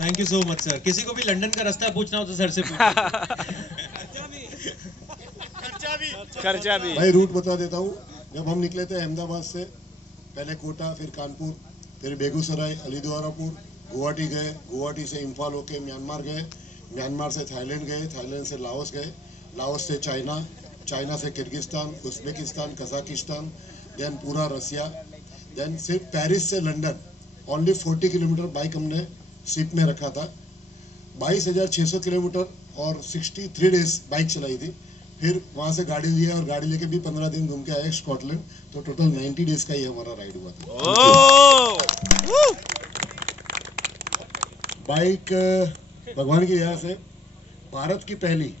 Thank you so much sir. किसी को भी लंदन का रास्ता पूछना हो तो सर से खर्चा भी भाई रूट बता देता हूँ। जब हम निकले थे अहमदाबाद से, पहले कोटा, फिर कानपुर, फिर बेगूसराय, अलीद्वारापुर, गुवाहाटी गए, गुवाहाटी से इम्फाल होके म्यांमार गए, म्यांमार से थाईलैंड गए, थाईलैंड से लाओस गए, लाओस से चाइना, चाइना से किर्गिस्तान, उज्बेकिस्तान, कजाकिस्तान, देन पूरा रसिया, देन सिर्फ पेरिस से लंदन ओनली 40 किलोमीटर बाइक हमने शिप में रखा था। 22,600 किलोमीटर और 63 डेज बाइक चलाई थी। फिर वहां से गाड़ी लिया और गाड़ी लेके भी 15 दिन घूम के आए स्कॉटलैंड। तो टोटल 90 डेज का ही हमारा राइड हुआ था। बाइक भगवान की दया से भारत की पहली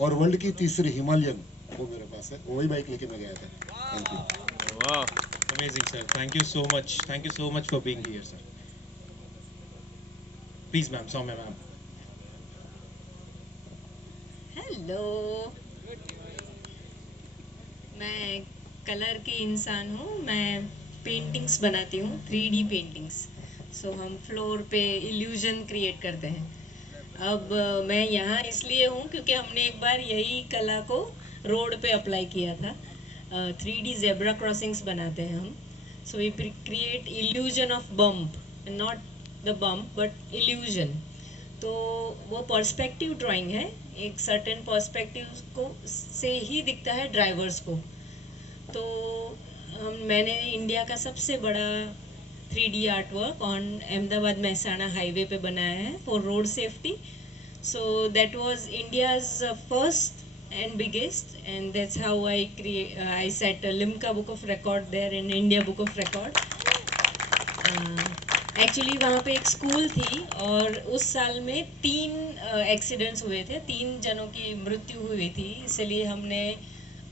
और वर्ल्ड की तीसरी हिमालयन वो मेरे पास है, वही बाइक लेके मैं गया था। Thank you. Amazing sir, thank you so much, thank you so much for being here sir. Please ma'am, Soumya ma'am. Hello, मैं कलर की इंसान हूँ। मैं पेंटिंग्स बनाती हूँ, 3D पेंटिंग्स। सो हम फ्लोर पे इल्यूजन क्रिएट करते हैं। अब मैं यहाँ इसलिए हूँ क्योंकि हमने एक बार यही कला को रोड पे अप्लाई किया था। 3D जेब्रा क्रॉसिंग्स बनाते हैं हम। So we create illusion of bump, not the bump but illusion. तो वो पर्सपेक्टिव ड्राइंग है, एक सर्टेन पर्सपेक्टिव को से ही दिखता है ड्राइवर्स को। तो मैंने इंडिया का सबसे बड़ा 3D art work on Ahmedabad Mehsana highway पे बनाया है for road safety. So that was India's first and biggest, and that's how I set a Limca book of record there in India book of record. Actually वहाँ पे एक school थी और उस साल में 3 एक्सीडेंट्स हुए थे, 3 जनों की मृत्यु हुई थी, इसलिए हमने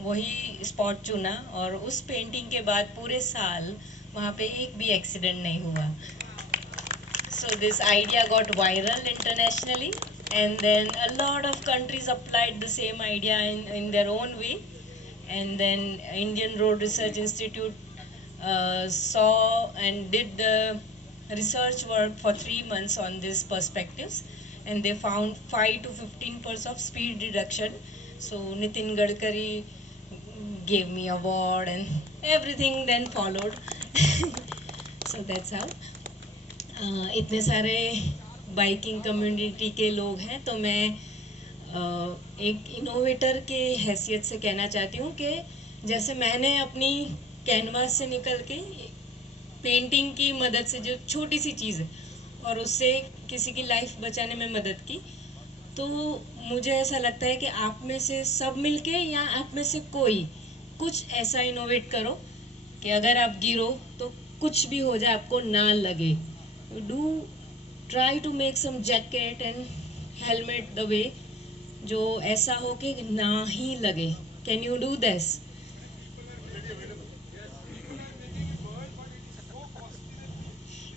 वही स्पॉट चुना। और उस पेंटिंग के बाद पूरे साल वहाँ पे एक भी एक्सीडेंट नहीं हुआ। So this idea got viral internationally, and then a lot of countries applied the same idea in their own way, and then Indian Road Research Institute saw and did the research work for 3 months on these perspectives, and they found 5 to 15% of speed reduction. So Nitin Gadkari gave me award and everything then followed. So that's how इतने सारे biking community के लोग हैं, तो मैं एक innovator के हैसियत से कहना चाहती हूँ कि जैसे मैंने अपनी कैनवास से निकल के पेंटिंग की मदद से, जो छोटी सी चीज़ है, और उससे किसी की लाइफ बचाने में मदद की, तो मुझे ऐसा लगता है कि आप में से सब मिलके या आप में से कोई कुछ ऐसा इनोवेट करो कि अगर आप गिरो तो कुछ भी हो जाए आपको ना लगे। Do try to make some jacket and helmet the way जो ऐसा हो कि ना ही लगे। Can you do this?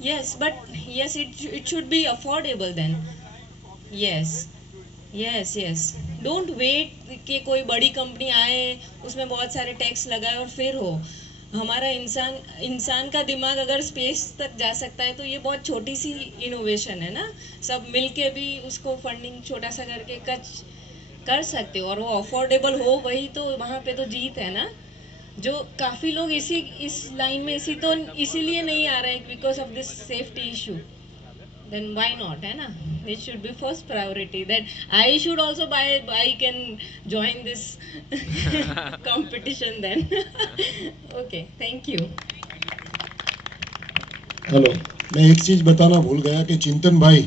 Yes, but yes, it should be affordable then. Yes, yes, yes. Don't wait कि कोई बड़ी कंपनी आए, उसमें बहुत सारे टैक्स लगाए और फिर हो। हमारा इंसान का दिमाग अगर स्पेस तक जा सकता है तो ये बहुत छोटी सी इनोवेशन है ना। सब मिलके भी उसको फंडिंग छोटा सा करके कर सकते हो, और वो अफोर्डेबल हो, वही तो वहाँ पे तो जीत है ना। जो काफ़ी लोग इस लाइन में इसीलिए नहीं आ रहे हैं because of this safety issue. Then why not, है ना? It should be first priority. Then I should also buy a bike and join this competition then. Okay, thank you. Hello, मैं एक चीज बताना भूल गया कि चिंतन भाई